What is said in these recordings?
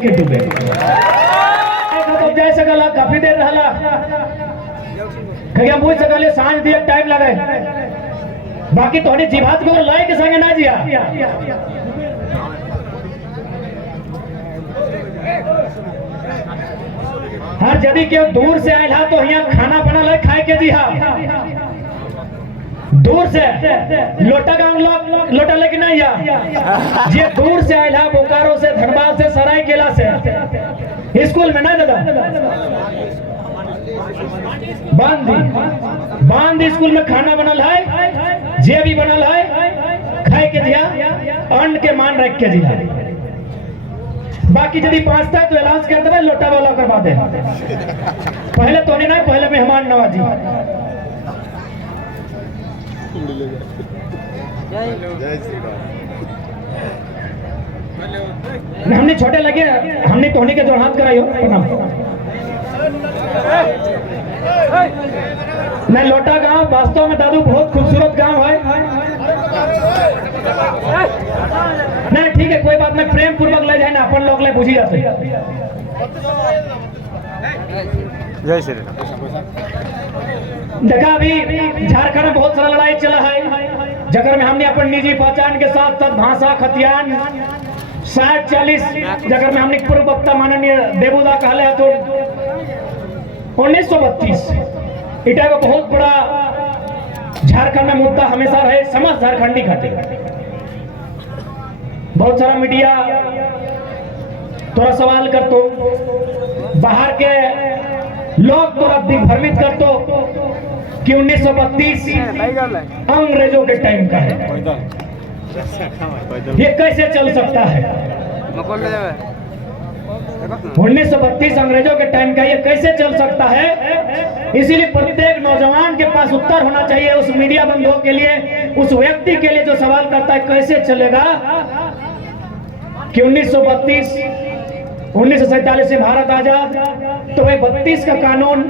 के डूबे जाए सकला काफी देर रहला कहिया मुझ सकले सांझ दिए टाइम लगे बाकी तोहनी जीवात को लाए के संगे ना जिया हर यदि क्यों दूर से आया तो यहाँ खाना बना ले खाए के दिया दूर से लोटा गांव लोटा लेके नहीं या ये दूर से आया बोकारो से धनबाद से सरायकेला से स्कूल में ना दादा बांध स्कूल में खाना बनल है जे भी बनल है खाए के दिया अन्न के मान रख के दिया बाकी यदि पहुंचता है तो ऐलान कर दे लोटा वाला करवा दे पहले तो नहीं पहले मेहमान नवाजी हमने छोटे लगे हमने तोहनी के जो हाथ कराई हो मैं लोटा गांव वास्तव में दादू बहुत खूबसूरत गांव है नहीं ठीक है कोई बात नहीं प्रेम पूर्वक ले जाए ना अपन लोग ले बुझी जाते जय श्री राम। देखा अभी झारखंड में बहुत सारा लड़ाई चला है जगह में हमने अपन निजी पहचान के साथ साथ भाषा खतियान 60-40 जगह में हमने पूर्व वक्ता माननीय देवुदा कहले है तो 1932 इटा को बहुत बड़ा झारखंड में मुद्दा हमेशा रहे समस्त झारखंडी खातिर बहुत सारा मीडिया तोरा सवाल कर तो बाहर के लोग तोरा दिग्भ्रमित कर तो कि 1932 अंग्रेजों के टाइम का है ये कैसे चल सकता है 1932 अंग्रेजों के टाइम का ये कैसे चल सकता है इसीलिए प्रत्येक नौजवान के पास उत्तर होना चाहिए उस मीडिया बंधुओं के लिए उस व्यक्ति के लिए जो सवाल करता है कैसे चलेगा कि 1947 से भारत आजाद तो भाई 32 का कानून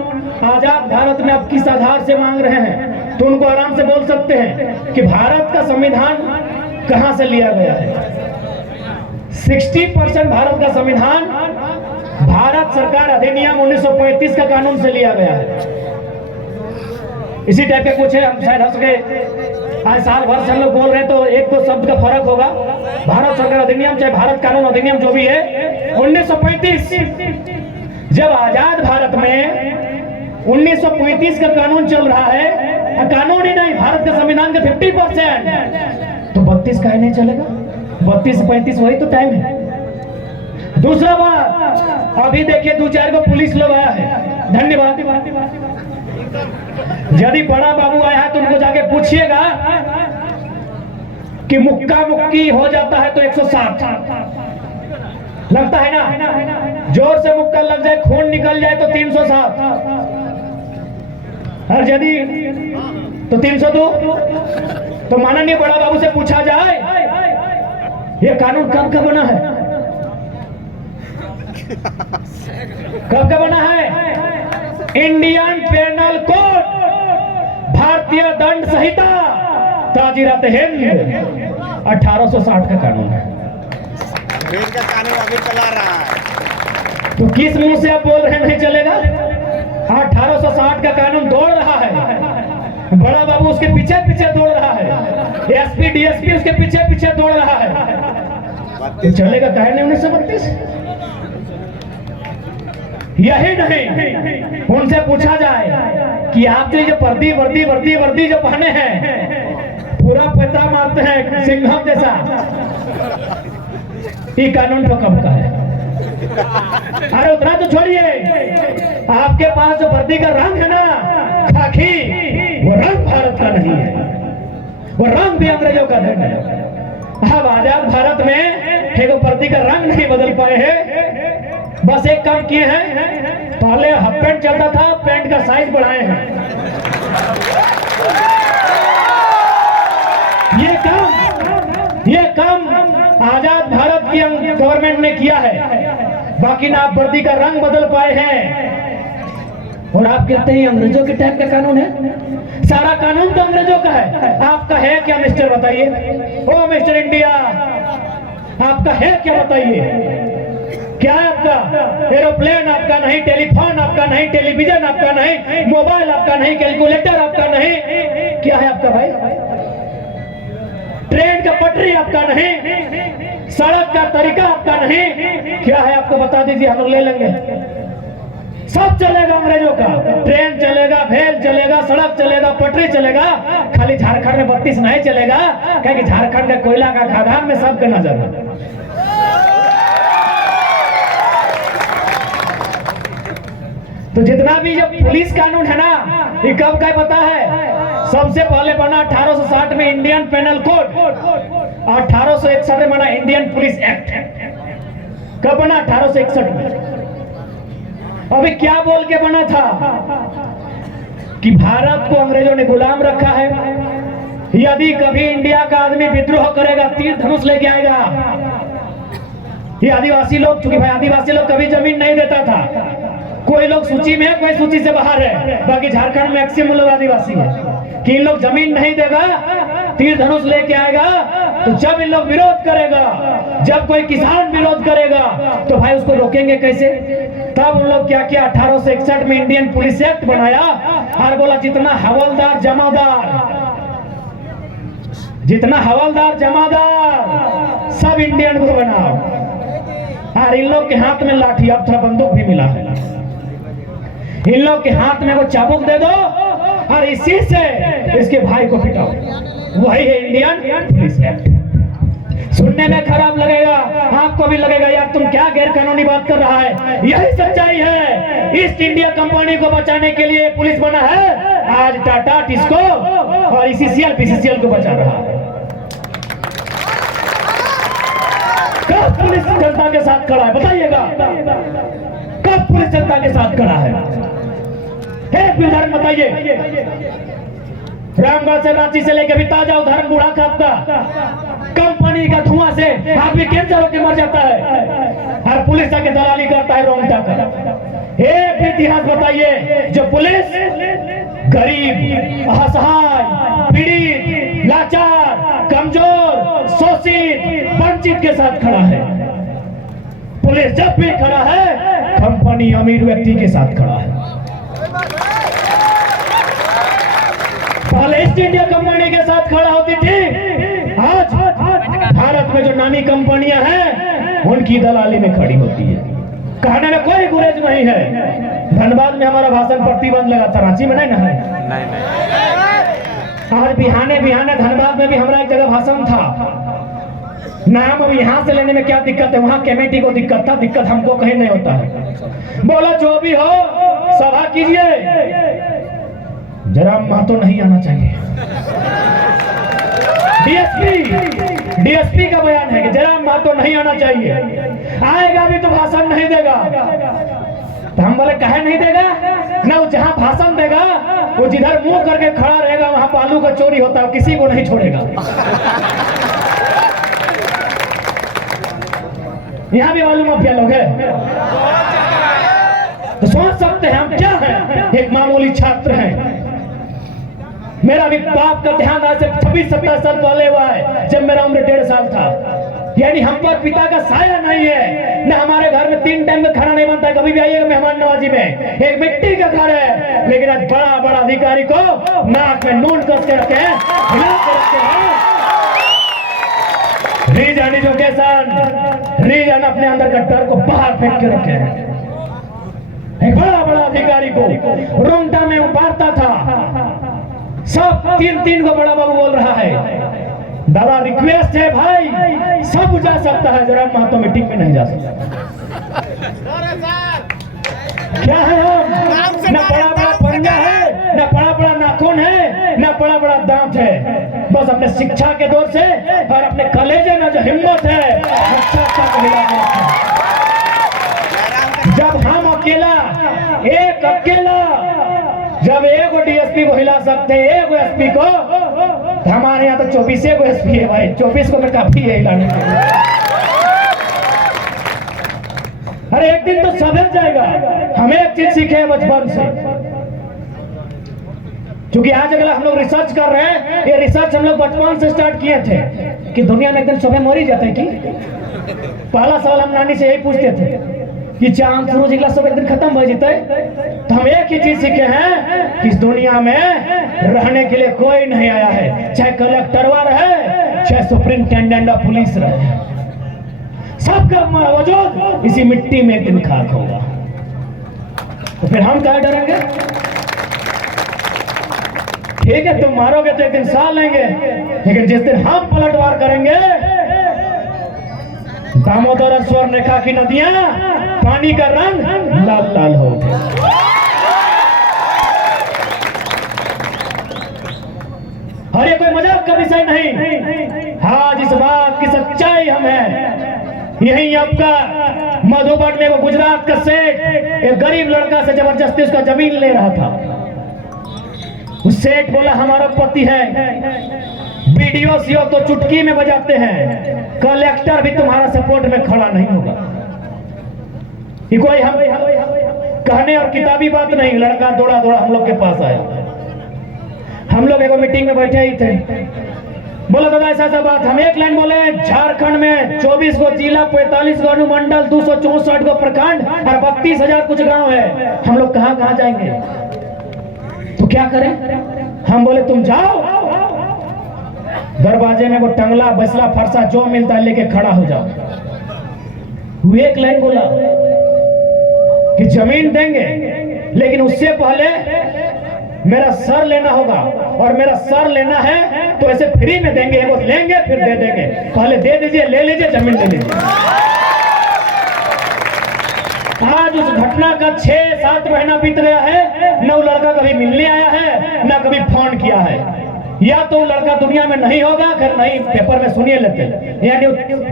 आजाद भारत में अब किस आधार से मांग रहे हैं तो उनको आराम से बोल सकते हैं कि भारत का संविधान कहां से लिया गया है 60% भारत का संविधान भारत सरकार अधिनियम 1935 का कानून से लिया गया है इसी टाइप के कुछ है हम शायद हंस गए आज साल भर से हम लोग बोल रहे हैं तो एक दो शब्द का फर्क होगा भारत सरकार अधिनियम चाहे भारत कानून अधिनियम जो भी है 1935 जब आजाद भारत में 1935 का कानून चल रहा है कानून ही नहीं भारत का संविधान का 50% तो 32 का नहीं चलेगा 32-35 वही तो टाइम है दूसरा बात अभी देखिए 2-4 को पुलिस लोग आया है धन्यवाद यदि बड़ा बाबू आया है तो उनको जाके पूछिएगा कि मुक्का मुक्की हो जाता है तो 160 लगता है ना जोर से मुक्का लग जाए खून निकल जाए तो 307 और यदि तो 302 तो माननीय बड़ा बाबू से पूछा जाए ये कानून कब का बना है कब का बना है इंडियन पेनल कोड भारतीय दंड संहिता ताजीरात हिंद 1860 का कानून है का कानून अभी चला रहा है तो किस मुंह से आप बोल रहे हैं नहीं चलेगा 1860 का कानून दौड़ रहा है बड़ा बाबू उसके पीछे पीछे दौड़ रहा है एसपी डीएसपी उसके पीछे पीछे दौड़ रहा है तो चलेगा काहे नहीं 1932 यही नहीं उनसे पूछा जाए कि आप जो ये वर्दी जो पहने हैं पूरा पता मारते हैं सिंघम जैसा ये कानून तो कब का है अरे उतना तो छोड़िए आपके पास जो वर्दी का रंग है ना खाकी वो रंग भारत का नहीं है वो रंग भी अंग्रेजों का धन है अब आजाद भारत में एक वर्दी का रंग नहीं बदल पाए हैं बस एक काम किए हैं पहले हाफ पैंट चलता था पैंट का साइज बढ़ाए हैं ये काम आजाद भारत की गवर्नमेंट ने किया है बाकी ना आप वर्दी का रंग बदल पाए हैं और आप कहते हैं अंग्रेजों के टाइप का कानून है सारा कानून तो अंग्रेजों का है आपका है क्या मिस्टर बताइए ओ मिस्टर इंडिया आपका है क्या बताइए क्या है आपका? एरोप्लेन आपका नहीं, टेलीफोन आपका नहीं, टेलीविजन आपका नहीं, मोबाइल आपका नहीं, कैलकुलेटर आपका नहीं, क्या है आपका भाई? ट्रेन का पटरी आपका नहीं, सड़क का तरीका आपका नहीं, क्या है आपको? बता दीजिए, हम लोग ले लेंगे। सब चलेगा अंग्रेजों का, ट्रेन चलेगा, भेल चलेगा, सड़क चलेगा, पटरी चलेगा, खाली झारखंड में 32 नहीं चलेगा, क्योंकि झारखंड का कोयला का खदान में सबके नजर है। तो जितना भी जो पुलिस कानून है ना, ये कब का पता है? सबसे पहले बना 1860 में इंडियन पेनल कोड, 1861 में बना इंडियन पुलिस एक्ट। कब बना? 1861 में। अभी क्या बोल के बना था कि भारत को अंग्रेजों ने गुलाम रखा है, यदि कभी इंडिया का आदमी विद्रोह करेगा, तीर धनुष लेके आएगा। ये आदिवासी लोग, चूंकि भाई आदिवासी लोग कभी जमीन नहीं देता था, कोई लोग सूची में है, कोई सूची से बाहर है, बाकी झारखंड में मैक्सिमम लोग आदिवासी है, कि इन लोग जमीन नहीं देगा, तीर धनुष लेके आएगा। तो जब इन लोग विरोध करेगा, जब कोई किसान विरोध करेगा, तो भाई उसको रोकेंगे कैसे? तब उन लोग क्या किया? 1861 में इंडियन पुलिस एक्ट बनाया और बोला जितना हवलदार जमादार सब इंडियन को बनाओ। और इन लोग के हाथ में लाठी, अब थोड़ा बंदूक भी मिला है, इन लोग के हाथ में वो चाबुक दे दो और इसी से इसके भाई को पिटाओ। वही है इंडियन पुलिस एक्ट। सुनने में खराब लगेगा, आपको भी लगेगा यार तुम क्या गैर कानूनी बात कर रहा है। यही सच्चाई है। ईस्ट इंडिया कंपनी को बचाने के लिए पुलिस बना है, आज टाटा, टिस्को और ईसीसीएल, पीसीसीएल को बचा रहा है। कब पुलिस जनता के साथ खड़ा है? बताइएगा, कब पुलिस जनता के साथ खड़ा है? एक भी उदाहरण बताइए। रामगढ़ से, रांची से लेकर भी ताजा उदाहरण बूढ़ा का आपका। कंपनी का धुआं से आदमी कैंसर होकर मर जाता है और पुलिस आके दलाली करता है रोंगटा का। एक इतिहास बताइए जो पुलिस गरीब, असहाय, पीड़ित, लाचार, कमजोर, शोषित, वंचित के साथ खड़ा है। पुलिस जब भी खड़ा है, कंपनी अमीर व्यक्ति के साथ खड़ा है। पहले ईस्ट इंडिया कंपनी के साथ खड़ा होती थी, आज भारत में जो नामी कंपनियां हैं उनकी दलाली में खड़ी होती है। कहने में कोई गुरेज नहीं है। धनबाद में हमारा भाषण प्रतिबंध लगा था, रांची में नहीं ना है। आज बिहाने धनबाद में भी हमारा एक जगह भाषण था। नाम अब यहाँ से लेने में क्या दिक्कत है, वहाँ कमेटी को दिक्कत था, दिक्कत हमको कहीं नहीं होता है। बोला जो भी हो सभा कीजिए, जरा महतो नहीं आना चाहिए। डीएसपी का बयान है कि जरा महतो नहीं आना चाहिए। आएगा भी तो भाषण नहीं देगा। तो हम बोले कहे नहीं देगा ना, वो जहां भाषण देगा वो जिधर मुंह करके खड़ा रहेगा वहां बालू का चोरी होता है, किसी को नहीं छोड़ेगा। यहाँ भी बालू माफिया लोग हैं। तो सोच सकते हैं हम क्या हैं, एक मामूली छात्र हैं। मेरा भी बाप का ध्यान आज से 26-27 साल पहले हुआ है, जब मेरा उम्र 1.5 साल था। यानी हम पर पिता का साया नहीं है, न हमारे घर में 3 टाइम में खाना नहीं बनता है। कभी भी आइएगा मेहमान नवाजी में, एक मिट्टी का घर है, लेकिन आज बड़ा बड़ा अधिकारी को नाक में नून कस के रखे हैं, हिला के रखे हैं। रीजन एजुकेशन, रीजन अपने अंदर का डर को बाहर फेंक के रखे हैं। एक बड़ा बड़ा अधिकारी को रोंगटा में उतारता था, सब 3-3 को बड़ा बाबू बोल रहा है। दादा रिक्वेस्ट है भाई, सब जा सकता है, जरा महतो मीटिंग में नहीं जा सकता। क्या है हम? न बड़ा बड़ा पंजा है, न बड़ा बड़ा नाखून है, न बड़ा बड़ा दांत है। बस अपने शिक्षा के दौर से और अपने कलेजे में जो हिम्मत है, अच्छा जब हम अकेला, एक अकेला जब एक डीएसपी को हिला सकते हैं, एक एसपी को, तो हमारे यहाँ तो 24 को एसपी है भाई, 24 को मैं काफी है हिलाने के लिए। अरे एक दिन तो सवेर जाएगा। हमें एक चीज सीखे बचपन से, क्योंकि आज अगर हम लोग रिसर्च कर रहे हैं, ये रिसर्च हम लोग बचपन से स्टार्ट किए थे कि दुनिया में एक दिन सुबह मर ही जाते हैं कि पहला सवाल हम नानी से यही पूछते थे कि चांद सूरज निकला सब एक दिन खत्म हो जाते। तो हम एक ही चीज सीखे हैं कि इस दुनिया में रहने के लिए कोई नहीं आया है, चाहे कलेक्टरवा रहे, चाहे सुप्रिंटेंडेंट ऑफ पुलिस रहे, सबका वजूद इसी मिट्टी में एक दिन खाक होगा। तो फिर हम क्या डरेंगे? ठीक है, तुम मारोगे तो एक दिन साह लेंगे, लेकिन जिस दिन हम पलटवार करेंगे, दामोदर और स्वर्णरेखा की नदियां पानी का रंग लाल लाल हो गया। और ये कोई मजाक का विषय नहीं। हाँ, जिस बात की सच्चाई हम है, यही आपका मधुबन में वो गुजरात का सेठ एक गरीब लड़का से जबरदस्ती उसका जमीन ले रहा था। उस सेठ बोला हमारा पति है, बीडीओ सीओ तो चुटकी में बजाते हैं, कलेक्टर भी तुम्हारा सपोर्ट में खड़ा नहीं होगा। ये कोई हम कहने और किताबी बात नहीं। लड़का दौड़ा दौड़ा हम लोग के पास आया। हम लोग एक मीटिंग में बैठे ही थे। बोला दादा ऐसा ऐसा बात। हम एक लाइन बोले, झारखंड में 24 गो जिला, 45 गो अनुमंडल, 264 गो प्रखंड और 32,000 कुछ गांव है। हम लोग कहाँ कहाँ जाएंगे? तो क्या करें? हम बोले तुम जाओ, दरवाजे में वो टंगला बसला फरसा जो मिलता है लेके खड़ा हो जाओ। वो एक लाइन बोला कि जमीन देंगे, लेकिन उससे पहले मेरा सर लेना होगा, और मेरा सर लेना है तो ऐसे फ्री में देंगे, वो लेंगे फिर दे देंगे। पहले दे दीजिए, ले लीजिए, जमीन ले लीजिए। आज उस घटना का 6-7 महीना बीत गया है, न वो लड़का कभी मिलने आया है, न कभी फोन किया है। या तो लड़का दुनिया में नहीं होगा, फिर नहीं पेपर में सुनिए लेते। यानी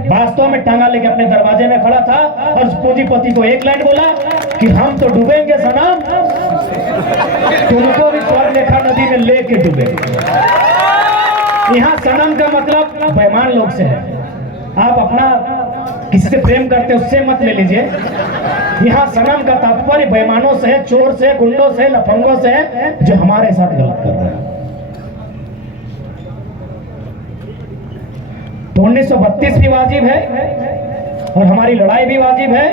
वास्तव में टांगा लेके अपने दरवाजे में खड़ा था और उस पूंजीपति को एक लाइन बोला कि हम तो डूबेंगे सनम, तुमको भी स्वर्णरेखा नदी में लेके डूबेंगे। यहाँ सनम का मतलब बेईमान लोग से है। आप अपना किसी से प्रेम करते उससे मत ले लीजिए। यहाँ सनम का तात्पर्य बेईमानों से है, चोर से, गुंडों से, लफंगों से है, जो हमारे साथ गलत कर रहे हैं। तो 1932 भी वाजिब है और हमारी लड़ाई भी वाजिब है,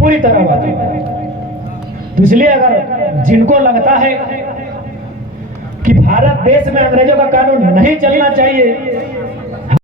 पूरी तरह वाजिब है। तो इसलिए अगर जिनको लगता है कि भारत देश में अंग्रेजों का कानून नहीं चलना चाहिए,